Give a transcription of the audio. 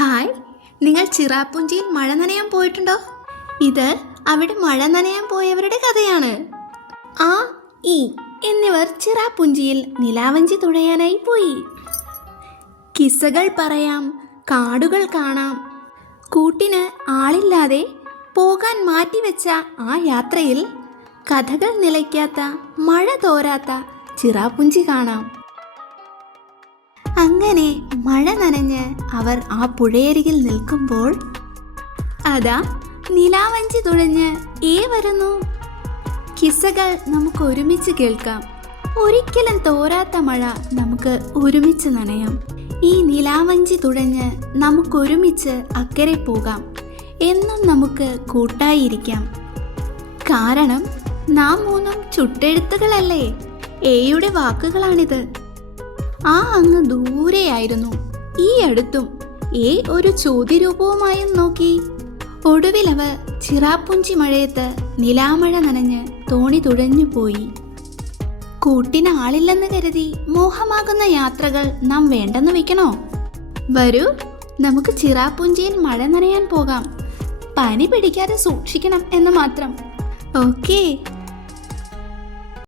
Hi, നിങ്ങൾ ചിറാപ്പുഞ്ചിയിൽ മഴ നനയാൻ പോയിട്ടുണ്ടോ? ഇത് അവിടെ മഴ നനയാൻ പോയവരുടെ കഥയാണ്. ആ, ഈ എന്നിവർ ചിറാപ്പുഞ്ചിയിൽ നിലാവഞ്ചി തുഴയാനായി പോയി. കിസ്സകൾ പറയാം, കാടുകൾ കാണാം. കൂട്ടിന് ആളില്ലാതെ പോകാൻ മാറ്റിവെച്ച ആ യാത്രയിൽ കഥകൾ നിലയ്ക്കാത്ത, മഴ തോരാത്ത ചിറാപ്പുഞ്ചി കാണാം. അങ്ങനെ മഴ നനഞ്ഞ് അവർ ആ പുഴയരികിൽ നിൽക്കുമ്പോൾ അതാ നിലാവഞ്ചി തുഴഞ്ഞ് വരുന്നു. കിസ്സകൾ നമുക്ക് ഒരുമിച്ച് കേൾക്കാം. ഒരിക്കലും തോരാത്ത മഴ നമുക്ക് ഒരുമിച്ച് നനയാം. ഈ നിലാവഞ്ചി തുഴഞ്ഞ് നമുക്കൊരുമിച്ച് അക്കരെ പോകാം. എന്നും നമുക്ക് കൂട്ടായിരിക്കാം. കാരണം നാം മൂന്നും ചുട്ടെഴുത്തുകളല്ലേ. എയുടെ വാക്കുകളാണിത്. ആ അങ്ങ് ദൂരെയായിരുന്നു, ഈ അടുത്തും ഒരു ചോദ്യരൂപവുമായും നോക്കി. ഒടുവിൽ അവർ ചിറാപ്പുഞ്ചി മഴയത്ത് നിലാമഴ നനഞ്ഞ് തോണി തുഴഞ്ഞു പോയി. കൂട്ടിന് ആളില്ലെന്ന് കരുതി മോഹമാകുന്ന യാത്രകൾ നാം വേണ്ടെന്ന് വെക്കണോ? വരൂ, നമുക്ക് ചിറാപ്പുഞ്ചിയിൽ മഴ നനയാൻ പോകാം. പനി പിടിക്കാതെ സൂക്ഷിക്കണം എന്ന് മാത്രം. ഓക്കേ.